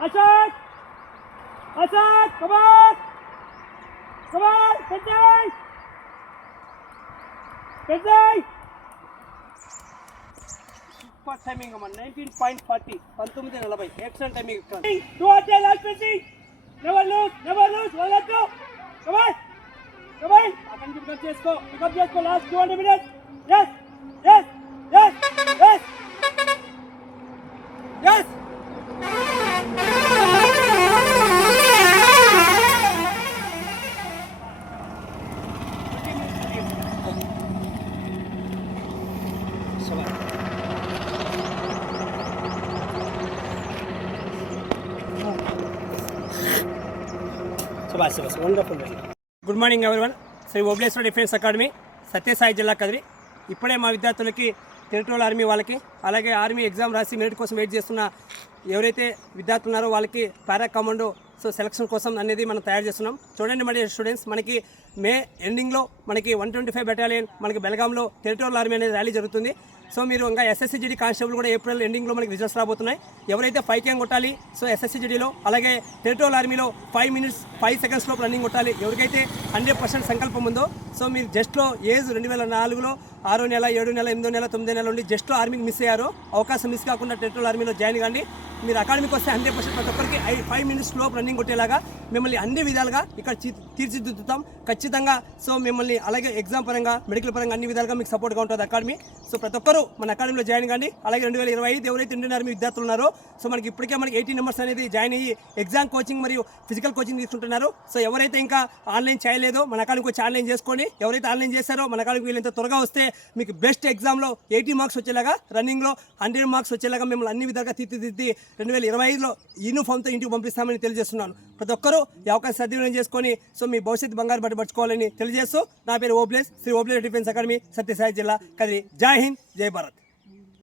Asad! Asad! Come on! Come on! Benjay! Benjay! Super timing, 19.40. 19:40. Excellent timing. Towards the last pitching. Never lose. Never lose. Well, let's go. Come on. Come on. I can pick up just go. Pick up just go. Last 200 minutes. Yes. Yes. Yes. Yes. Yes. Wonderful. Good morning everyone. Shri Obleshwara defence academy Sathya Sai జిల్లా కదిరి. ఇప్పుడే మా విద్యార్థులకి territorial army వాళ్ళకి అలాగే army exam రాసి merit కోసం wait చేస్తున్న ఎవరైతే విద్యార్థులు ఉన్నారో వాళ్ళకి పారా కమాండో సెలక్షన్ కోసం అనేది మనం తయారు చేస్తున్నాం. చూడండి మరి స్టూడెంట్స్, మనకి మే ఎండింగ్లో మనకి 125 బెటాలియన్ మనకి బెల్గాంలో టెరిటోరియల్ ఆర్మీ అనేది ర్యాలీ జరుగుతుంది. సో మీరు ఇంకా SSCGD కానిస్టేబుల్ కూడా ఏప్రిల్ ఎండింగ్లో మనకి రిజల్ట్స్ రాబోతున్నాయి. ఎవరైతే 5 KM కొట్టాలి, సో SSCGDలో అలాగే టెరిటోరియల్ ఆర్మీలో 5 minutes 5 seconds లోపు రన్నింగ్ కొట్టాలి. ఎవరికైతే 100% సంకల్పం ఉందో, సో మీరు జస్ట్లో ఏజ్ 2004లో 6వ నెల 7వ నెల 8వ నెల 9వ నెల నుండి జస్ట్లో ఆర్మీకి మిస్ అయ్యారు. అవకాశం మిస్ కాకుండా టెరిటోరియల్ ఆర్మీలో జాయిన్ కానీ మీరు అకాడమీకి వస్తే 100% ప్రతి ఒక్కరికి 5 minutes లోపు రన్నింగ్ కొట్టేలాగా మిమ్మల్ని అన్ని విధాలుగా ఇక్కడ తీర్చిదిద్దుతాం ఖచ్చితంగా. సో మిమ్మల్ని అలాగే ఎగ్జామ్ పరంగా మెడికల్ పరంగా అన్ని విధాలుగా మీకు సపోర్ట్గా ఉంటుంది అకాడమీ. సో ప్రతి ఒక్కరు మన అకాడమీలో జాయిన్ కానీ అలాగే 2025 ఎవరైతే ఇండియన్ ఆర్మీ విద్యార్థులు ఉన్నారో, సో మనకి ఇప్పటికే మనకి 80 numbers అనేది జాయిన్ అయ్యి ఎగ్జామ్ కోచింగ్ మరియు ఫిజికల్ కోచింగ్ తీసుకుంటున్నారు. సో ఎవరైతే ఇంకా ఆన్లైన్ చేయలేదో మన అకాడమీకి వచ్చి ఆన్లైన్ చేసుకొని, ఎవరైతే ఆన్లైన్ చేశారో మన అకాడమీకి వీళ్ళంత త్వరగా వస్తే మీకు బెస్ట్ ఎగ్జామ్లో 80 marks వచ్చేలాగా, రన్నింగ్లో 100 marks వచ్చేలాగా మిమ్మల్ని అన్ని విధాలుగా తీర్చిదిద్ది 2025లో యూనిఫామ్తో ఇంటికి పంపిస్తామని తెలియజేస్తున్నాను. ప్రతి ఒక్కరూ ఈ అవకాశం సద్వినియోగం చేసుకొని సో మీ భవిష్యత్తు బంగారు పట్టుకోవాలని తెలియజేస్తూ నా పేరు ఓబ్లేస్, శ్రీ ఓబ్లేస్ డిఫెన్స్ అకాడమీ సత్యసాయి జిల్లా కదిరి. జై హింద్, జై భారత్.